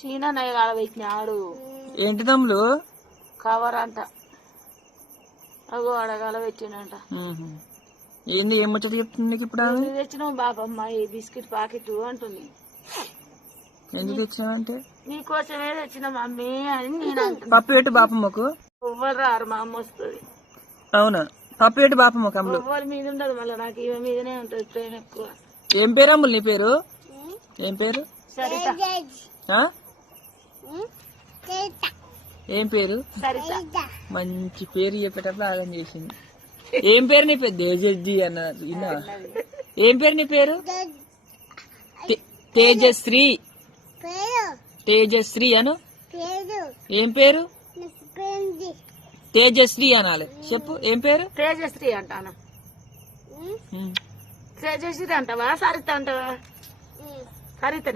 సీనన్నయ్య కాడ పెట్టినాడు ఏంటి తమ్ముడు? కవర్ అంట. అగో అడగాల పెట్టినంట. ఏంది ఏం ముచ్చట చెప్తుంది నీకు ఇప్పుడు తెచ్చినావు బాబమ్మ ఈ బిస్కెట్ పాకెట్ అంటుంది. ఎందుకు తెచ్చినావంటే? నీకోసమే తెచ్చిన మమ్మీ అని నేను పప్పు ఏటు బాపమ్మకు. ఎవ్వరు రారు మా అమ్మ వస్తుంది. అవునా? పప్పు ఏటు బాపమ్మకు అమ్ములు. ఎవ్వరి మీద ఉండదు మళ్ళీ నాకు ఈమె మీదనే ఉంటుంది ప్రేమ ఎక్కువ. ఏం పేరు అమ్ములు నీ పేరు? ఏం పేరు? సరిత. ఆ? ఏం పేరు? సరిత. మంచి పేరు చెప్పేటప్పుడు ఆగం చేసింది. ఏం పేరు నీ పేరు? దేజజ్జి అన్నారు విన్నావా? ఏం పేరు నీ పేరు? తేజశ్రీ. తేజశ్రీ అను? ఏం పేరు? తేజశ్రీ అనాలి. చెప్పు ఏం పేరు? తేజశ్రీ అంటాను. తేజశ్రీ అంటావా? సరిత అంటావా? సరితనే.